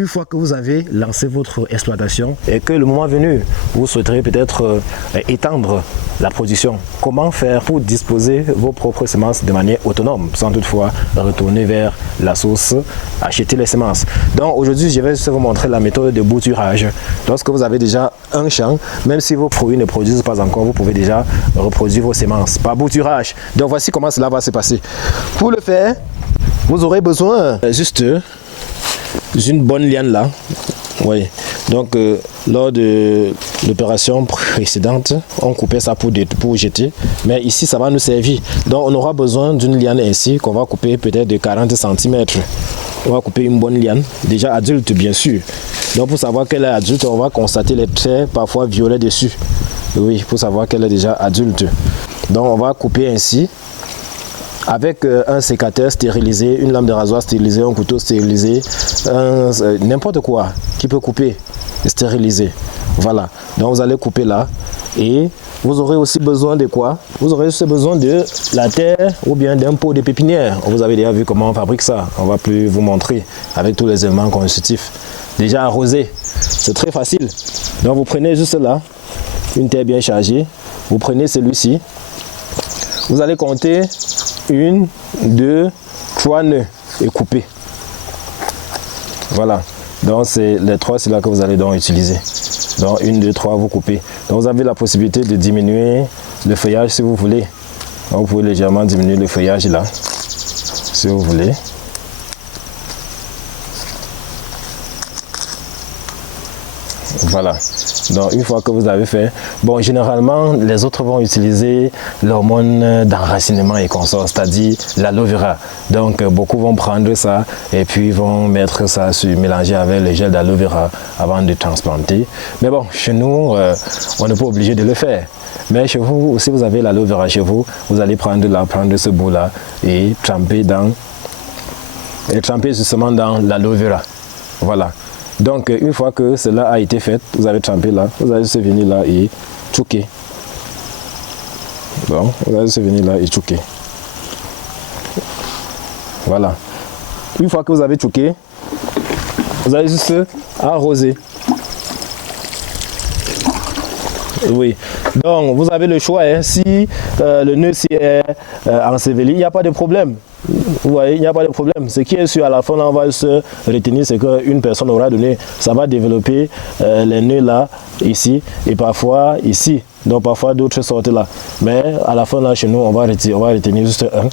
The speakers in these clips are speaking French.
Une fois que vous avez lancé votre exploitation et que le moment venu, vous souhaiterez peut-être étendre la production, comment faire pour disposer vos propres semences de manière autonome, sans toutefois retourner vers la source, acheter les semences. Donc aujourd'hui, je vais juste vous montrer la méthode de bouturage. Lorsque vous avez déjà un champ, même si vos fruits ne produisent pas encore, vous pouvez déjà reproduire vos semences par bouturage. Donc voici comment cela va se passer. Pour le faire, vous aurez besoin juste d'une bonne liane là. Oui. Donc lors de l'opération précédente, on coupait ça pour jeter. Mais ici, ça va nous servir. Donc on aura besoin d'une liane ainsi qu'on va couper peut-être de 40 cm. On va couper une bonne liane, déjà adulte bien sûr. Donc pour savoir qu'elle est adulte, on va constater les traits parfois violets dessus. Oui, pour savoir qu'elle est déjà adulte. Donc on va couper ainsi. Avec un sécateur stérilisé, une lame de rasoir stérilisée, un couteau stérilisé, n'importe quoi qui peut couper, stérilisé. Voilà, donc vous allez couper là et vous aurez aussi besoin de quoi? Vous aurez aussi besoin de la terre ou bien d'un pot de pépinière. Vous avez déjà vu comment on fabrique ça, on ne va plus vous montrer avec tous les éléments constitutifs. Déjà arrosé, c'est très facile. Donc vous prenez juste là, une terre bien chargée, vous prenez celui-ci, vous allez compter 1, 2, 3 nœuds et couper. Voilà. Donc c'est les 3, c'est là que vous allez donc utiliser. Donc 1, 2, 3, vous coupez. Donc vous avez la possibilité de diminuer le feuillage si vous voulez. Donc vous pouvez légèrement diminuer le feuillage là, si vous voulez. Voilà. Donc une fois que vous avez fait, bon généralement les autres vont utiliser l'hormone d'enracinement et consort, c'est-à-dire l'aloe vera. Donc beaucoup vont prendre ça et puis vont mettre ça, mélanger avec le gel d'aloe vera avant de transplanter. Mais bon, chez nous, on n'est pas obligé de le faire. Mais chez vous, si vous avez l'aloe vera chez vous, vous allez prendre ce bout là et tremper justement dans l'aloe vera. Voilà. Donc une fois que cela a été fait, vous avez trempé là, vous allez se venir là et tchouquer. Bon, vous allez se venir là et tchouquer. Voilà. Une fois que vous avez tchouqué, vous allez juste arroser. Oui, donc vous avez le choix, hein. Si le nœud est enseveli, il n'y a pas de problème. Vous voyez, il n'y a pas de problème. Ce qui est sûr à la fin, là, on va se retenir, c'est qu'une personne aura donné, ça va développer les nœuds là, ici, et parfois ici. Donc parfois d'autres sortent là. Mais à la fin, là, chez nous, on va retenir juste un.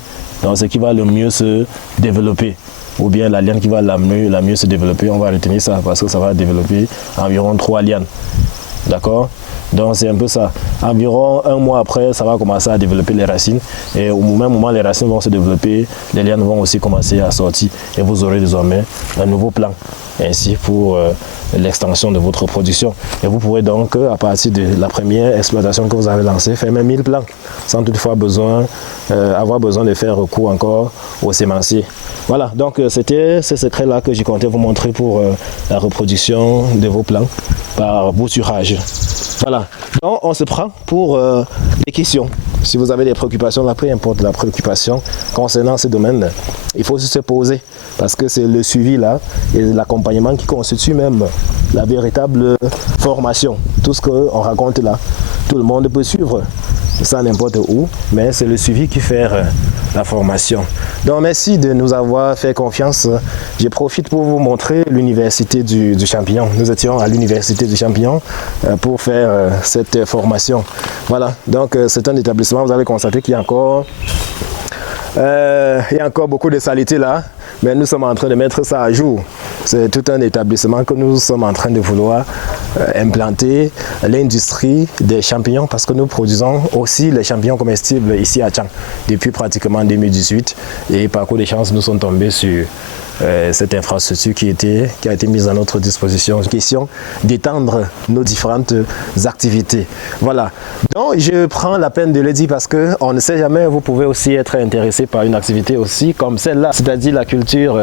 Donc ce qui va le mieux se développer. Ou bien la liane qui va la mieux se développer, on va retenir ça parce que ça va développer environ 3 lianes. D'accord? Donc c'est un peu ça. Environ 1 mois après, ça va commencer à développer les racines. Et au même moment, les racines vont se développer, les lianes vont aussi commencer à sortir. Et vous aurez désormais un nouveau plan. Ainsi pour l'extension de votre production. Et vous pourrez donc, à partir de la première exploitation que vous avez lancée, faire même 1000 plants. Sans toutefois avoir besoin de faire recours encore aux sémenciers. Voilà, donc c'était ce secret-là que je comptais vous montrer pour la reproduction de vos plants par bouturage. Voilà, donc on se prend pour des questions. Si vous avez des préoccupations, là, peu importe la préoccupation concernant ce domaine, il faut se poser parce que c'est le suivi là et l'accompagnement qui constitue même la véritable formation. Tout ce qu'on raconte là, tout le monde peut suivre ça n'importe où, mais c'est le suivi qui fait la formation. Donc merci de nous avoir fait confiance. Je profite pour vous montrer l'université du champignon. Nous étions à l'université du champignon pour faire cette formation. Voilà, donc c'est un établissement, vous allez constater qu'il y a encore beaucoup de saleté là, mais nous sommes en train de mettre ça à jour. C'est tout un établissement que nous sommes en train de vouloir implanter, l'industrie des champignons, parce que nous produisons aussi les champignons comestibles ici à Tchang depuis pratiquement 2018. Et par coup de chance, nous sommes tombés sur cette infrastructure qui a été mise à notre disposition. Question d'étendre nos différentes activités. Voilà. Donc je prends la peine de le dire parce qu'on ne sait jamais, vous pouvez aussi être intéressé par une activité aussi comme celle-là, c'est-à-dire la culture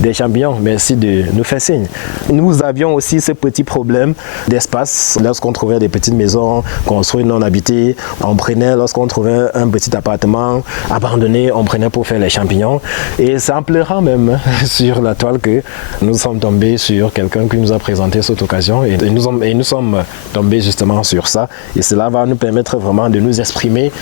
des champignons. Merci de nous faire signe. Nous avions aussi ce petit problème d'espace. Lorsqu'on trouvait des petites maisons construites non habitées, on prenait, lorsqu'on trouvait un petit appartement abandonné, on prenait pour faire les champignons. Et ça en pleurant même. sur la toile que nous sommes tombés sur quelqu'un qui nous a présenté cette occasion et nous sommes tombés justement sur ça. Et cela va nous permettre vraiment de nous exprimer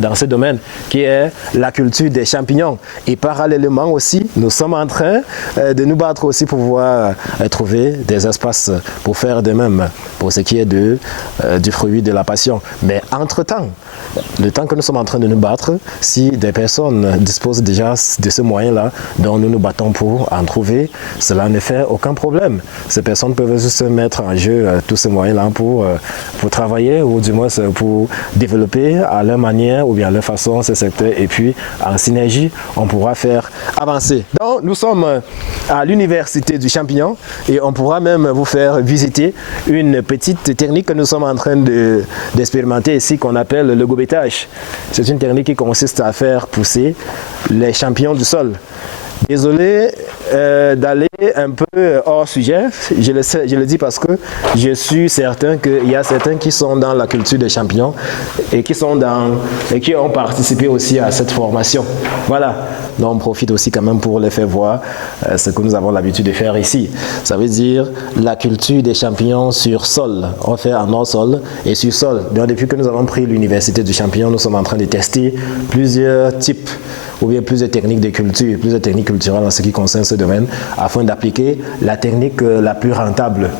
dans ce domaine qui est la culture des champignons. Et parallèlement aussi, nous sommes en train de nous battre aussi pour pouvoir trouver des espaces pour faire de même pour ce qui est du fruit de la passion. Mais entre-temps, le temps que nous sommes en train de nous battre, si des personnes disposent déjà de ce moyen-là dont nous nous battons pour en trouver, cela ne fait aucun problème. Ces personnes peuvent juste mettre en jeu tous ces moyens-là pour travailler ou du moins pour développer à leur manière ou bien à leur façon ce secteur et puis en synergie, on pourra faire avancer. Donc nous sommes à l'université du champignon et on pourra même vous faire visiter une petite technique que nous sommes en train d'expérimenter ici qu'on appelle le gobettage. C'est une technique qui consiste à faire pousser les champignons du sol. Désolé d'aller un peu hors sujet, je le dis parce que je suis certain qu'il y a certains qui sont dans la culture des champignons et qui ont participé aussi à cette formation. Voilà, donc on profite aussi quand même pour les faire voir ce que nous avons l'habitude de faire ici. Ça veut dire la culture des champignons sur sol. On fait en hors sol et sur sol. Donc depuis que nous avons pris l'université du champignon, nous sommes en train de tester plusieurs types ou bien plusieurs techniques de culture, plusieurs techniques culturelles en ce qui concerne ce domaine, afin d'appliquer la technique la plus rentable